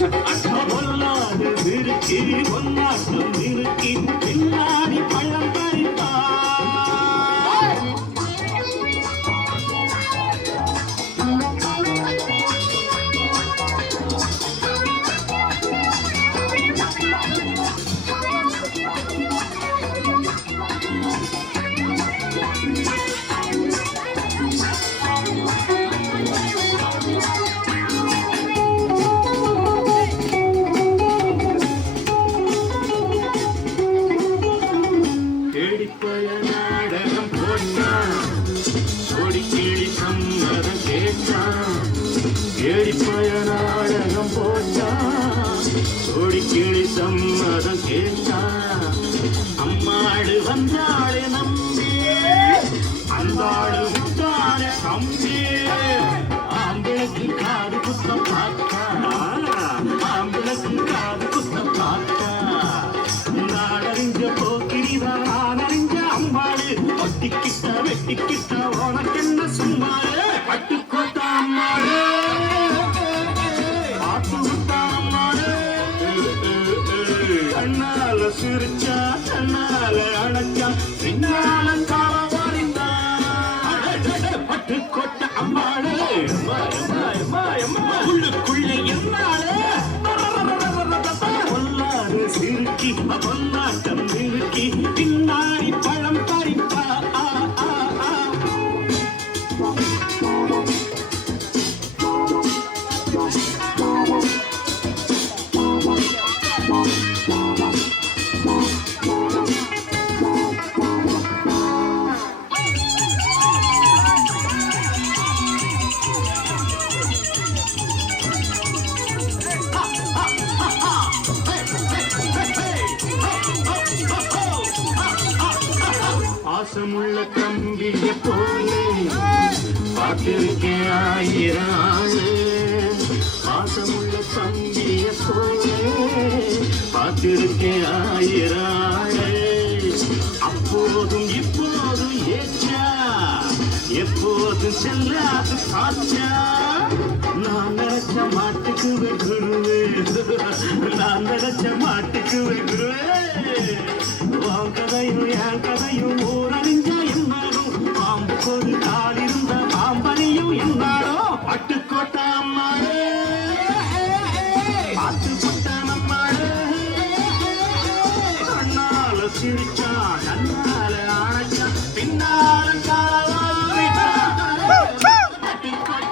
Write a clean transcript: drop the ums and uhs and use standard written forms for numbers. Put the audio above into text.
பொல்லாத திருக்கி பொன்னாட்டம் இருக்கி பின்னாடி பழம் பறிப்பா நாடகம் போட்டான் கொடிக்கிளி சம்மதம் கேட்டான் ஏடிப்பய நாடகம் போட்டான் கொடிக்கிளி சம்மதம் கேட்டான் அம்மாடு வந்தாடு நம்பி அந்தாடு விட்டான தம்பி ஆம்பிளுக்கு காது குத்த பார்த்தா ஆம்பிளுக்கு காது குத்த பார்த்தா நாடறிஞ்ச போக்கிரிதான் ஒட்டிக்கிட்ட வெட்டிக்கிட்ட உனக்கென்ன சும்மாரு பட்டுக்கோட்டா அம்மாரு ஆத்து விட்டா அம்மாரு கண்ணால சிரிச்சா கண்ணால அடைச்சா பின்னால காலவாரிந்தா பட்டுக்கோட்டை அம்மாரு உள்ளுக்குள்ள என்னாலே பொல்லாது சிரிக்கி பொன்னாட்டம் இருக்கி பின்னாடி பழம் பறிப்பா பாசமுள்ள தம்பிய போலே பார்த்திருக்கேன் ஆயிரம் ஆளு பாசமுள்ள தம்பிய போலே பார்த்திருக்கேன் ஆயிரம் ஆளு அப்போதும் இப்போதும் ஏச்சா எப்போதும் செல்லாது காச்சா நான் நினைச்ச மாட்டுக்கு வெகுருவே நான் நினைச்ச மாட்டுக்கு வெகுருவே உன் கதையும் என் கதையும் ஊரறிஞ்சா என்னாலும் பாம்புக்கு ஒரு கால் இருந்த பாம்பனையும் என்னாலும் பட்டுக்கோட்டை அம்மாடு பார்த்து போட்டான் அம்மாடு கண்ணால சிரிச்சா கண்ணால அணைச்சா பின்னால காலவாரி பட்டுக்கோட்டை